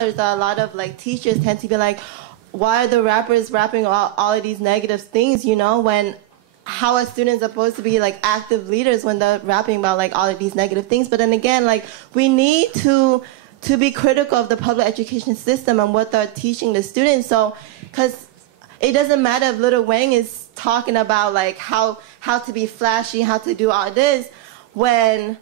there's a lot of like teachers tend to be like, why are the rappers rapping all of these negative things, you know, when how are students supposed to be like active leaders when they're rapping about like all of these negative things? But then again, like we need to be critical of the public education system and what they're teaching the students. So, because it doesn't matter if Lil Wayne is talking about like how to be flashy, how to do all this, when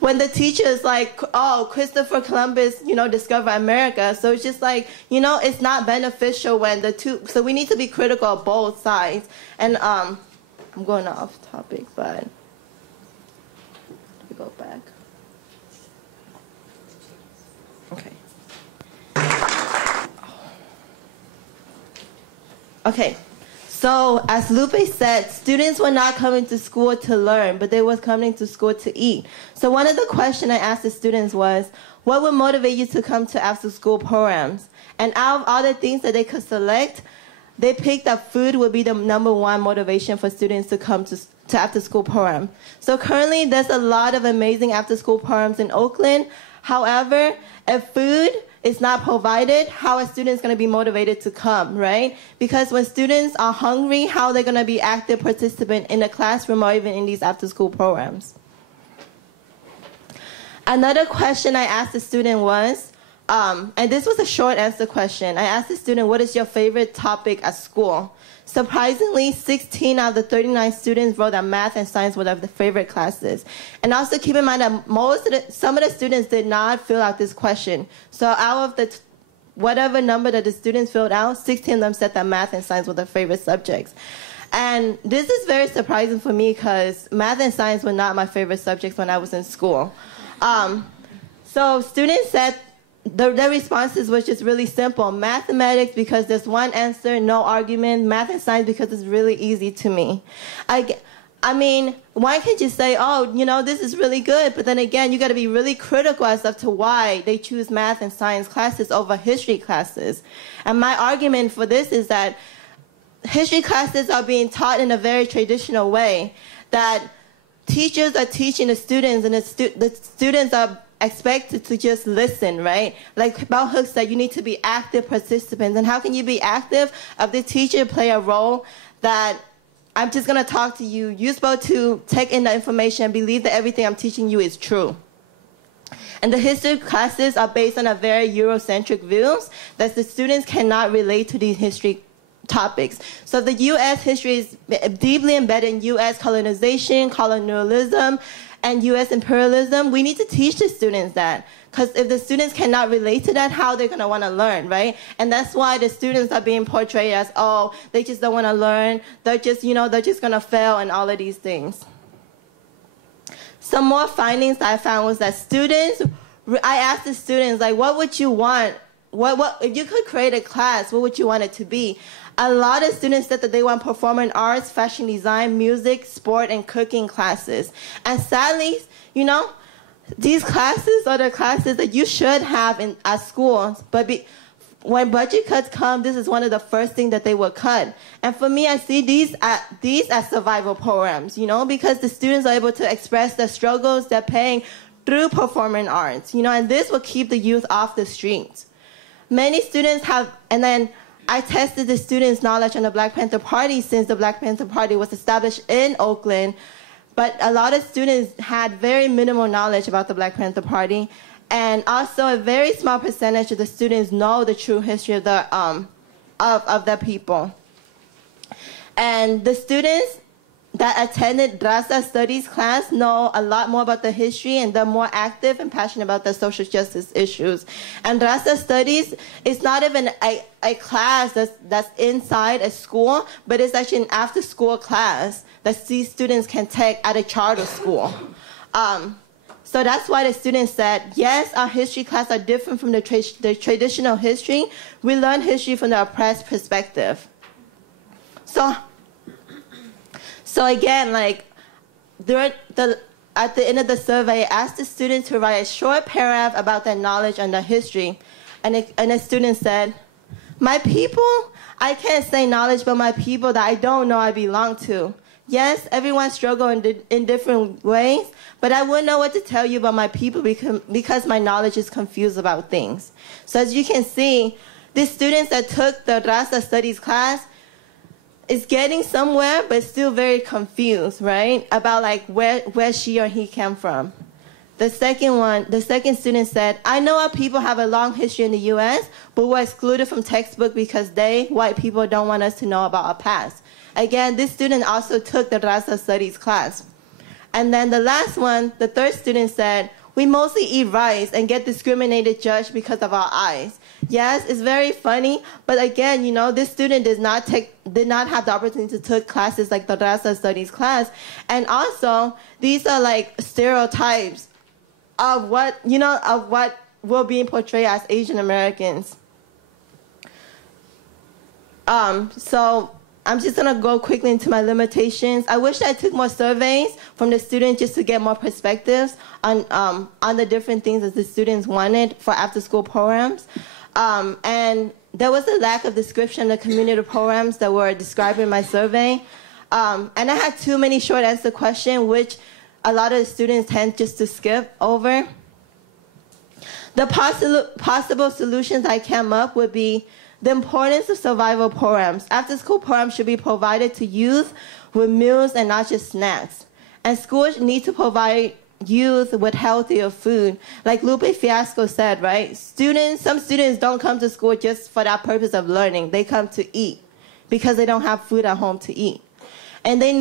when the teacher is like, oh, Christopher Columbus, you know, discovered America. So it's just like, you know, it's not beneficial when the two, so we need to be critical of both sides. And I'm going off topic, but let me go back. Okay. Okay. So, as Lupe said, students were not coming to school to learn, but they were coming to school to eat. So one of the questions I asked the students was, what would motivate you to come to after-school programs? And out of all the things that they could select, they picked that food would be the #1 motivation for students to come to after-school program. So currently, there's a lot of amazing after-school programs in Oakland. However, if food is not provided, how are students going to be motivated to come, right? Because when students are hungry, how are they going to be active participant in the classroom or even in these after-school programs? Another question I asked the student was, and this was a short answer question. I asked the student, what is your favorite topic at school? Surprisingly, 16 out of the 39 students wrote that math and science were their favorite classes. And also keep in mind that some of the students did not fill out this question. So out of the whatever number that the students filled out, 16 of them said that math and science were their favorite subjects. And this is very surprising for me because math and science were not my favorite subjects when I was in school. So students said, their responses was just really simple. Mathematics because there's one answer, no argument. Math and science because it's really easy to me. I mean, why can't you say, oh, you know, this is really good, but then again, you got to be really critical as to why they choose math and science classes over history classes. And my argument for this is that history classes are being taught in a very traditional way, that teachers are teaching the students and the students are expected to just listen, right? Like Bell Hooks said, you need to be active participants. And how can you be active if the teacher play a role that I'm just going to talk to you. You're supposed to take in the information and believe that everything I'm teaching you is true. And the history classes are based on a very Eurocentric views that the students cannot relate to these history topics. So the U.S. history is deeply embedded in U.S. colonization, colonialism, and U.S. imperialism. We need to teach the students that, because if the students cannot relate to that, how they're going to want to learn, right? And that's why the students are being portrayed as, oh, they just don't want to learn. They're just, you know, they're just going to fail and all of these things. Some more findings I found was that students, I asked the students, like, what would you want? What if you could create a class, what would you want it to be? A lot of students said that they want performing arts, fashion design, music, sport, and cooking classes. And sadly, you know, these classes are the classes that you should have at schools. But when budget cuts come, this is one of the first things that they will cut. And for me, I see these as survival programs, you know, because the students are able to express their struggles, their pain through performing arts, you know, and this will keep the youth off the streets. Many students have, and then I tested the students' knowledge on the Black Panther Party since the Black Panther Party was established in Oakland. But a lot of students had very minimal knowledge about the Black Panther Party. And also a very small percentage of the students know the true history of the people. And the students that attended Raza Studies class know a lot more about the history, and they're more active and passionate about the social justice issues. And Raza Studies is not even a class that's inside a school, but it's actually an after-school class that these students can take at a charter school. So that's why the students said, yes, our history class are different from the traditional history. We learn history from the oppressed perspective. So again, like, at the end of the survey, I asked the students to write a short paragraph about their knowledge and their history. And the student said, my people, I can't say knowledge, but my people that I don't know I belong to. Yes, everyone struggles in different ways, but I wouldn't know what to tell you about my people because my knowledge is confused about things. So as you can see, the students that took the Raza Studies class is getting somewhere, but still very confused, right? About like where she or he came from. The second student said, I know our people have a long history in the U.S., but we're excluded from textbook because white people, don't want us to know about our past. Again, this student also took the Raza Studies class. And then the last one, the third student said, we mostly eat rice and get discriminated judged because of our eyes. Yes, it's very funny, but again, this student did not have the opportunity to take classes like the Raza Studies class. And also, these are like stereotypes of what we're being portrayed as Asian Americans. So I'm just going to go quickly into my limitations. I wish I took more surveys from the students just to get more perspectives on the different things that the students wanted for after-school programs. And there was a lack of description of the community programs that were described in my survey. And I had too many short answer questions, which a lot of the students tend just to skip over. The possible solutions I came up would be the importance of survival programs. After-school programs should be provided to youth with meals and not just snacks. And schools need to provide youth with healthier food. Like Lupe Fiasco said, right? Some students don't come to school just for that purpose of learning. They come to eat because they don't have food at home to eat. And there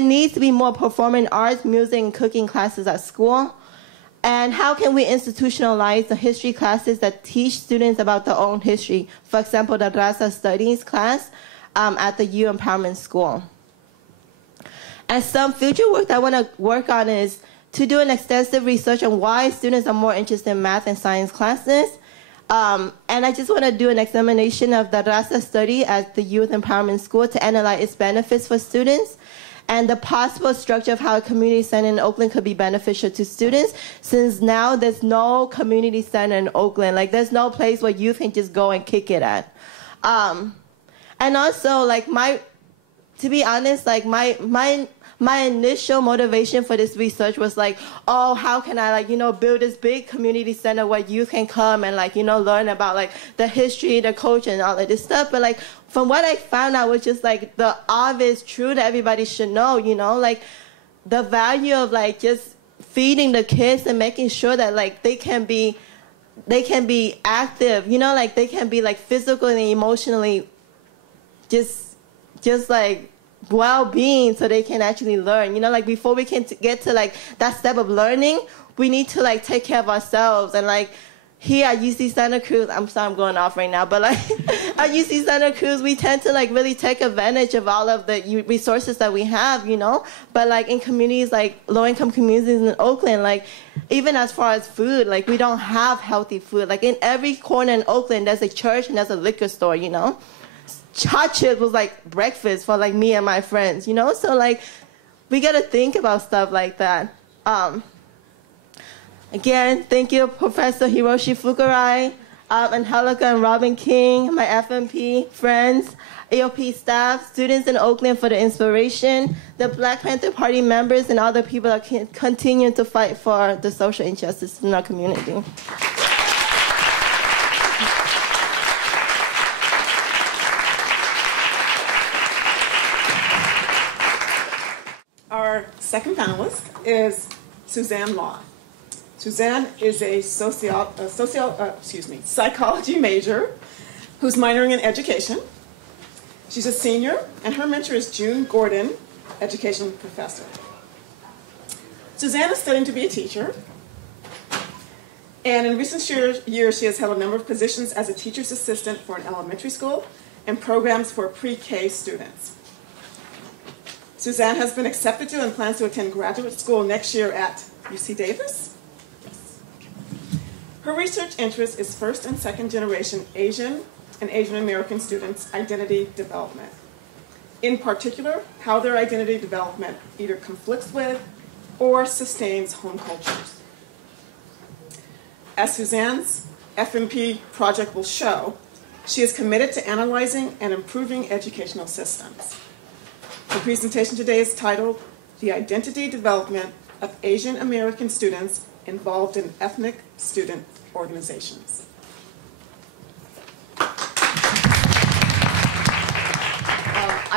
needs to be more performing arts, music, and cooking classes at school. And how can we institutionalize the history classes that teach students about their own history? For example, the Raza Studies class at the Youth Empowerment School. And some future work that I want to work on is to do an extensive research on why students are more interested in math and science classes. And I just want to do an examination of the Raza study at the Youth Empowerment School to analyze its benefits for students and the possible structure of how a community center in Oakland could be beneficial to students, since now there's no community center in Oakland. Like, there's no place where youth can just go and kick it at. And also, like, to be honest, like, my initial motivation for this research was like, oh, how can I, like, build this big community center where youth can come and, like, learn about, like, the history, the culture, and all of this stuff. But, like, from what I found out was just, like, the obvious truth that everybody should know, like, the value of, like, just feeding the kids and making sure that, like, they can be active, like, they can be, like, physically and emotionally just like, well-being, so they can actually learn. Like, before we can get to, like, that step of learning, we need to, like, take care of ourselves. And, like, here at UC Santa Cruz, I'm sorry I'm going off right now, but, like, at UC Santa Cruz, we tend to, like, really take advantage of all of the resources that we have, But, like, in communities, like, low-income communities in Oakland, like, even as far as food, like, we don't have healthy food. Like, in every corner in Oakland, there's a church and there's a liquor store, Hot chips was like breakfast for like me and my friends, So like, we gotta think about stuff like that. Again, thank you, Professor Hiroshi Fukurai, Angelica and Robin King, my FMP friends, AOP staff, students in Oakland for the inspiration, the Black Panther Party members, and other people that can continue to fight for the social injustice in our community. Our second panelist is Suzanne Law. Suzanne is a psychology major who's minoring in education. She's a senior, and her mentor is June Gordon, education professor. Suzanne is studying to be a teacher, and in recent years she has held a number of positions as a teacher's assistant for an elementary school and programs for pre-K students. Suzanne has been accepted to and plans to attend graduate school next year at UC Davis. Yes. Her research interest is first and second generation Asian and Asian American students' identity development. In particular, how their identity development either conflicts with or sustains home cultures. As Suzanne's FMP project will show, she is committed to analyzing and improving educational systems. Her presentation today is titled, The Identity Development of Asian American Students Involved in Ethnic Student Organizations. I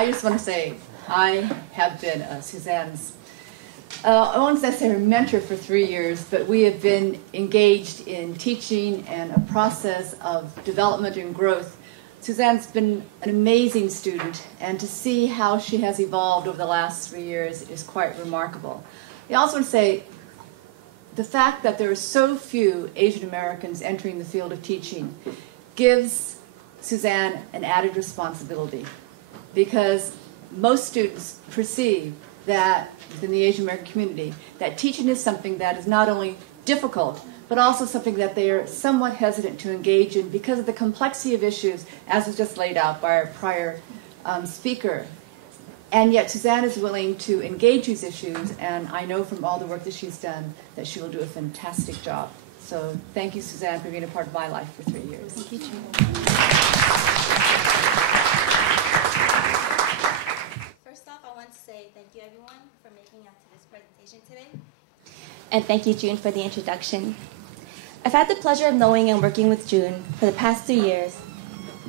just want to say, I have been Suzanne's, I won't say her mentor for 3 years, but we have been engaged in teaching and a process of development and growth. Suzanne's been an amazing student, and to see how she has evolved over the last 3 years is quite remarkable. I also want to say, the fact that there are so few Asian Americans entering the field of teaching gives Suzanne an added responsibility, because most students perceive that within the Asian American community that teaching is something that is not only difficult but also something that they are somewhat hesitant to engage in because of the complexity of issues, as was just laid out by our prior speaker. And yet Suzanne is willing to engage these issues, and I know from all the work that she's done that she will do a fantastic job. So thank you, Suzanne, for being a part of my life for 3 years. Thank you, Chair. First off, I want to say thank you, everyone, for making it to this presentation today. And thank you, June, for the introduction. I've had the pleasure of knowing and working with June for the past 3 years,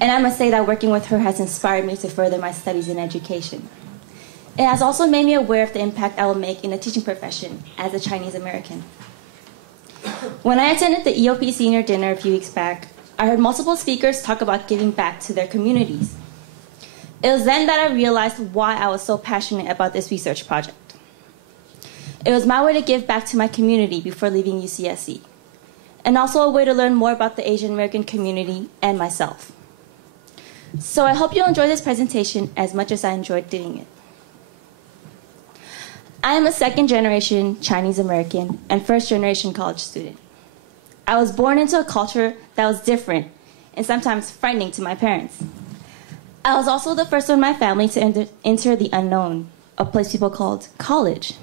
and I must say that working with her has inspired me to further my studies in education. It has also made me aware of the impact I will make in the teaching profession as a Chinese American. When I attended the EOP Senior Dinner a few weeks back, I heard multiple speakers talk about giving back to their communities. It was then that I realized why I was so passionate about this research project. It was my way to give back to my community before leaving UCSC, and also a way to learn more about the Asian American community and myself. So I hope you'll enjoy this presentation as much as I enjoyed doing it. I am a second-generation Chinese American and first-generation college student. I was born into a culture that was different and sometimes frightening to my parents. I was also the first one in my family to enter the unknown, a place people called college.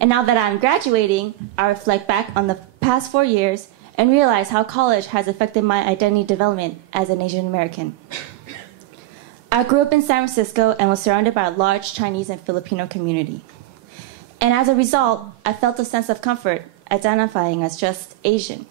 And now that I'm graduating, I reflect back on the past 4 years and realize how college has affected my identity development as an Asian American. I grew up in San Francisco and was surrounded by a large Chinese and Filipino community. And as a result, I felt a sense of comfort identifying as just Asian.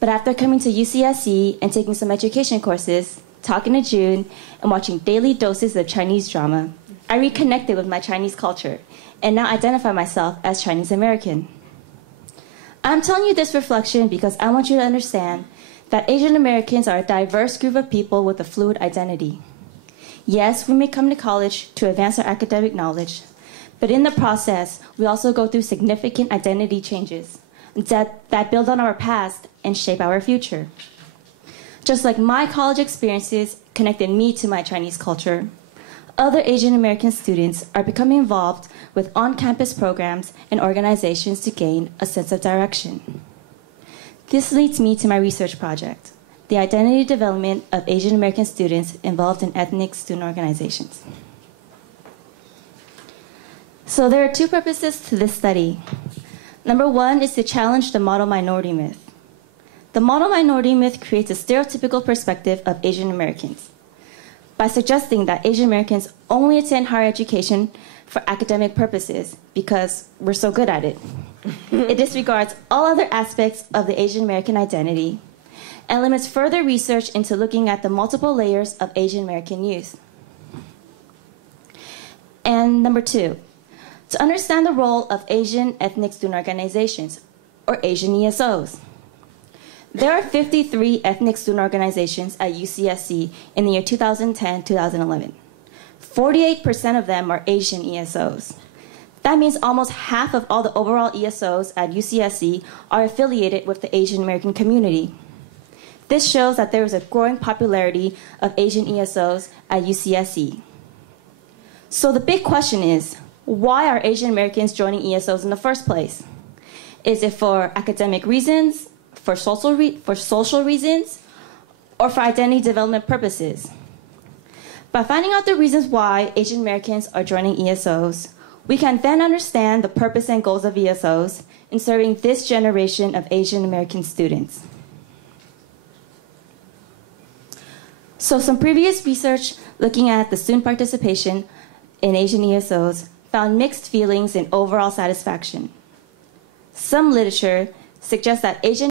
But after coming to UCSC and taking some education courses, talking to June, and watching daily doses of Chinese drama, I reconnected with my Chinese culture and now identify myself as Chinese American. I'm telling you this reflection because I want you to understand that Asian Americans are a diverse group of people with a fluid identity. Yes, we may come to college to advance our academic knowledge, but in the process, we also go through significant identity changes that build on our past and shape our future. Just like my college experiences connected me to my Chinese culture, other Asian American students are becoming involved with on-campus programs and organizations to gain a sense of direction. This leads me to my research project, the identity development of Asian American students involved in ethnic student organizations. So there are 2 purposes to this study. Number 1 is to challenge the model minority myth. The model minority myth creates a stereotypical perspective of Asian Americans by suggesting that Asian Americans only attend higher education for academic purposes because we're so good at it. It disregards all other aspects of the Asian American identity and limits further research into looking at the multiple layers of Asian American youth. And number 2, to understand the role of Asian ethnic student organizations, or Asian ESOs. There are 53 ethnic student organizations at UCSC in the year 2010-2011. 48% of them are Asian ESOs. That means almost half of all the overall ESOs at UCSC are affiliated with the Asian American community. This shows that there is a growing popularity of Asian ESOs at UCSC. So the big question is, why are Asian Americans joining ESOs in the first place? Is it for academic reasons, for social reasons, or for identity development purposes? By finding out the reasons why Asian Americans are joining ESOs, we can then understand the purpose and goals of ESOs in serving this generation of Asian American students. So some previous research looking at the student participation in Asian ESOs found mixed feelings in overall satisfaction. Some literature suggests that Asian